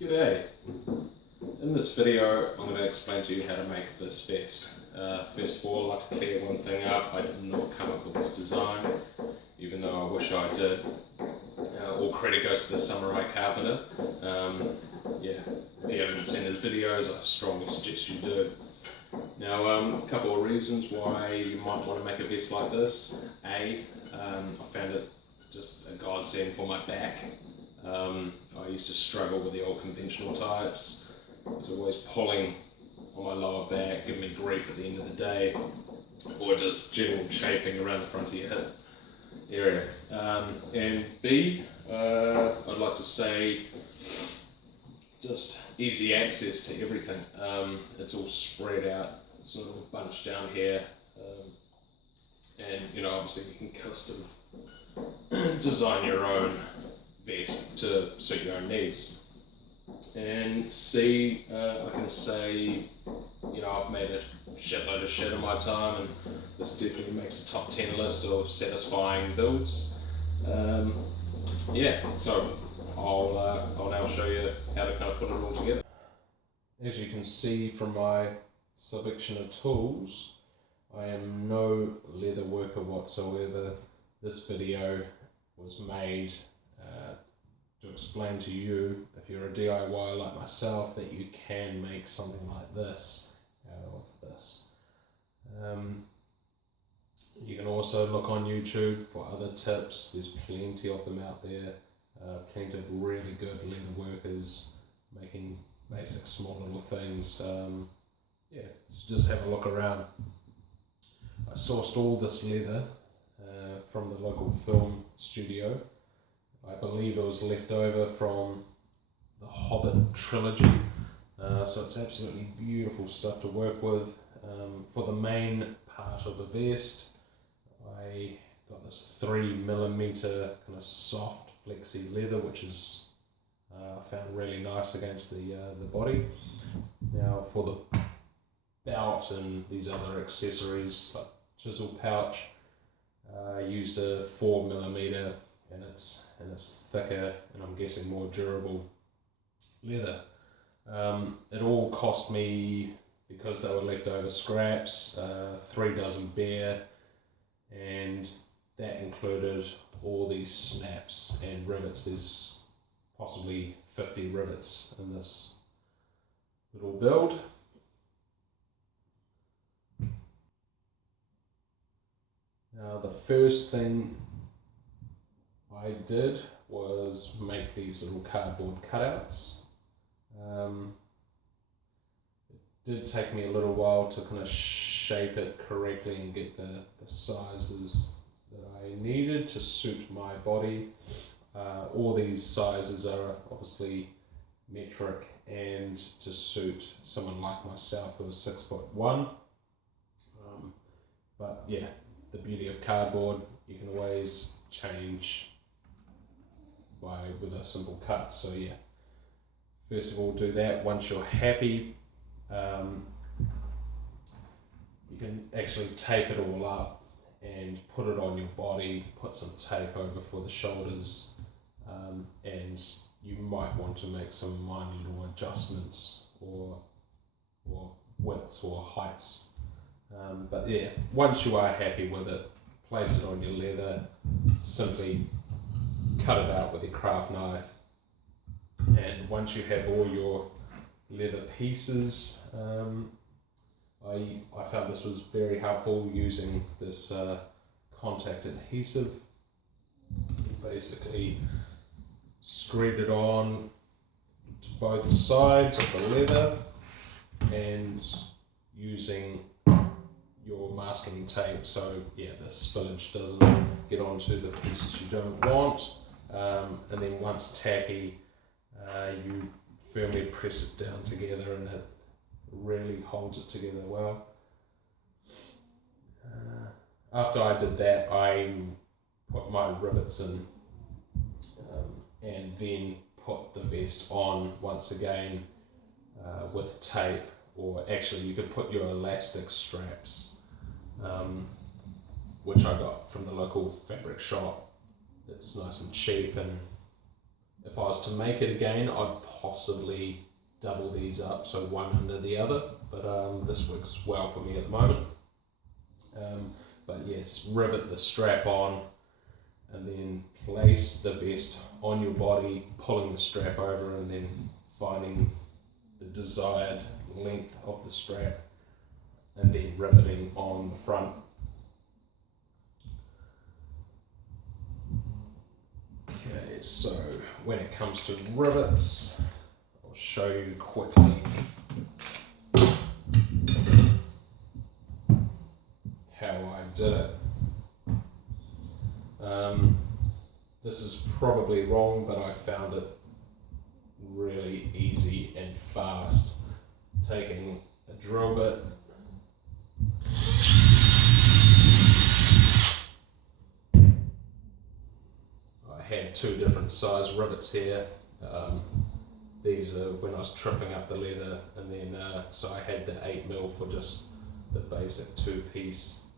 G'day! In this video I'm going to explain to you how to make this vest. First of all, I'd like to clear one thing up. I did not come up with this design, even though I wish I did. All credit goes to the Samurai Carpenter. If you haven't seen his videos, I strongly suggest you do. Now, a couple of reasons why you might want to make a vest like this. I found it just a godsend for my back. I used to struggle with the old conventional types. I was always pulling on my lower back, giving me grief at the end of the day, or just general chafing around the front of your hip area. And B, I'd like to say just easy access to everything. It's all spread out, it's not all bunched down here, and obviously you can custom design your own vest to suit your own needs. And C, I can say, I've made a shitload of shit in my time, and this definitely makes a top 10 list of satisfying builds. So I'll now show you how to kind of put it all together. As you can see from my selection of tools, I am no leather worker whatsoever. This video was made to explain to you, if you're a DIY like myself, that you can make something like this out of this. You can also look on YouTube for other tips. There's plenty of them out there, plenty of really good leather workers making basic small little things. So just have a look around. I sourced all this leather from the local film studio. I believe it was left over from the Hobbit trilogy, so it's absolutely beautiful stuff to work with. For the main part of the vest, I got this 3mm kind of soft flexi leather, which is I found really nice against the body. Now for the belt and these other accessories like chisel pouch, I used a 4mm, and it's thicker and I'm guessing more durable leather. It all cost me, because they were leftover scraps, 3 dozen bare, and that included all these snaps and rivets. There's possibly 50 rivets in this little build. Now the first thing I did was make these little cardboard cutouts. It did take me a little while to kind of shape it correctly and get the sizes that I needed to suit my body. All these sizes are obviously metric and to suit someone like myself who is 6'1". But yeah, the beauty of cardboard, you can always change with a simple cut. So yeah, first of all do that. Once you're happy, you can actually tape it all up and put it on your body, put some tape over for the shoulders, and you might want to make some minor little adjustments or widths or heights. But yeah, once you are happy with it, place it on your leather, simply cut it out with your craft knife, and once you have all your leather pieces, I found this was very helpful using this contact adhesive. Basically screwed it on to both sides of the leather, and using your masking tape so the spillage doesn't get onto the pieces you don't want. And then once tacky, you firmly press it down together, and it really holds it together well. After I did that, I put my rivets in, and then put the vest on once again with tape, or actually you could put your elastic straps, which I got from the local fabric shop. It's nice and cheap, and If I was to make it again, I'd possibly double these up, so one under the other, but this works well for me at the moment. But yes, rivet the strap on and then place the vest on your body, pulling the strap over and then finding the desired length of the strap and then riveting on the front. Okay, so when it comes to rivets, I'll show you quickly how I did it. This is probably wrong, but I found it really easy and fast. Taking a drill bit, I had two different size rivets here. These are when I was tripping up the leather, and then so I had the 8mm for just the basic two-piece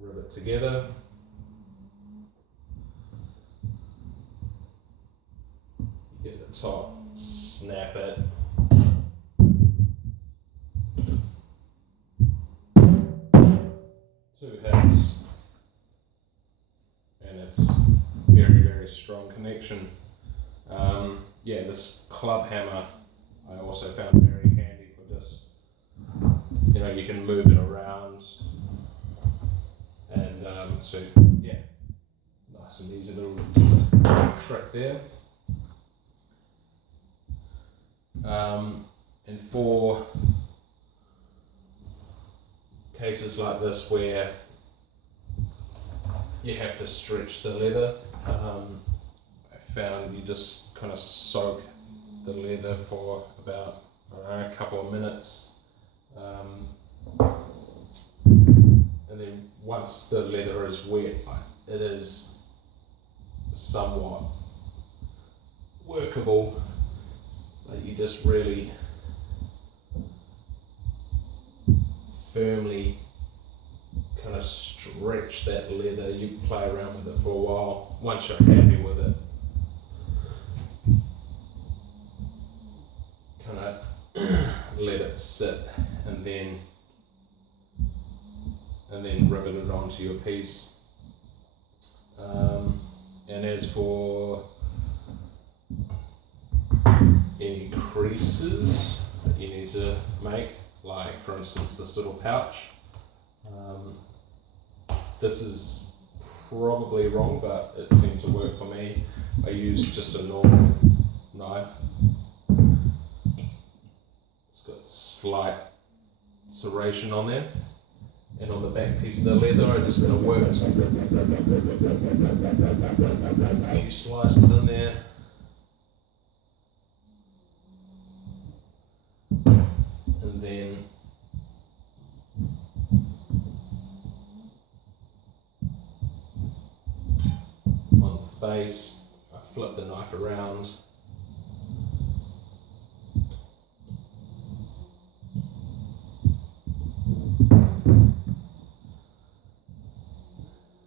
rivet together. Get the top, snap it. Two hits, and it's very, very strong connection. Yeah, this club hammer I also found very handy for just, you know, you can move it around, and so yeah, nice and easy little trick there. And for cases like this where you have to stretch the leather, I found you just kind of soak the leather for about, I don't know, a couple of minutes, and then once the leather is wet, it is somewhat workable. Like you just really firmly kind of stretch that leather. You play around with it for a while. Once you're happy with it, kind of let it sit, and then rivet it onto your piece. And as for any creases that you need to make, like for instance this little pouch, this is probably wrong, but it seemed to work for me. I used just a normal knife. It's got slight serration on there, and on the back piece of the leather I just kind of worked a few slices in there. And then on the face, I flip the knife around.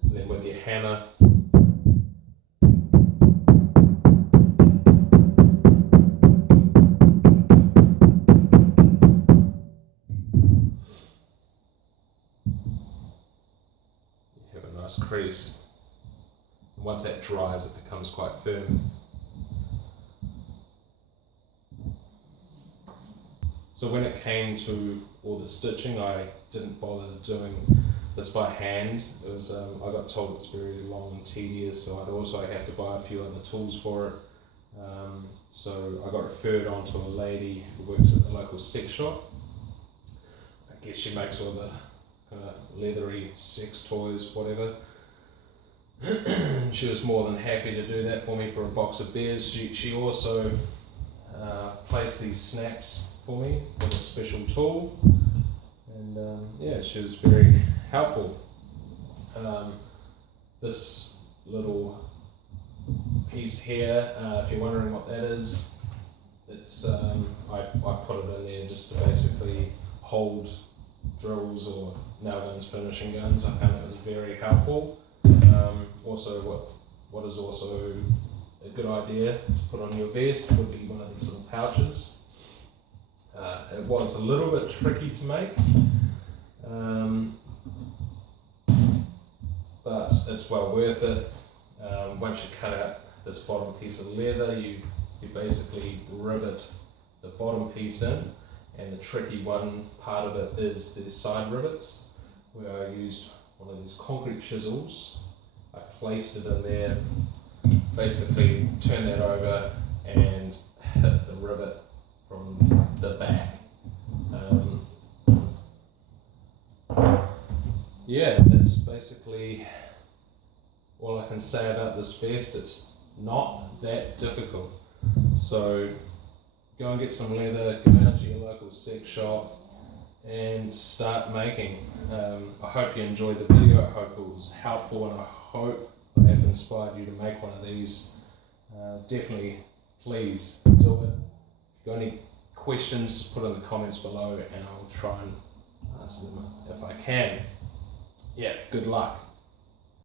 And then with your hammer, crease. Once that dries, it becomes quite firm. So when it came to all the stitching, I didn't bother doing this by hand. It was I got told it's very long and tedious, so I'd also have to buy a few other tools for it. So I got referred on to a lady who works at the local sex shop. I guess she makes all the kind of leathery sex toys, whatever. She was more than happy to do that for me for a box of beers. She also placed these snaps for me with a special tool, and yeah, she was very helpful. This little piece here, if you're wondering what that is, it's I put it in there just to basically hold drills or nail guns, finishing guns. I found that was very helpful. Also, what is also a good idea to put on your vest would be one of these little pouches. It was a little bit tricky to make, but it's well worth it. Once you cut out this bottom piece of leather, you basically rivet the bottom piece in, and the tricky part of it is the side rivets, where I used one of these concrete chisels. I placed it in there, basically turn that over and hit the rivet from the back. Yeah, that's basically all I can say about this vest. It's not that difficult. So go and get some leather, go down to your local sex shop and start making. I hope you enjoyed the video, I hope it was helpful, and I hope I have inspired you to make one of these. Definitely please do it. If you've got any questions, just put in the comments below and I'll try and answer them if I can. Yeah, good luck.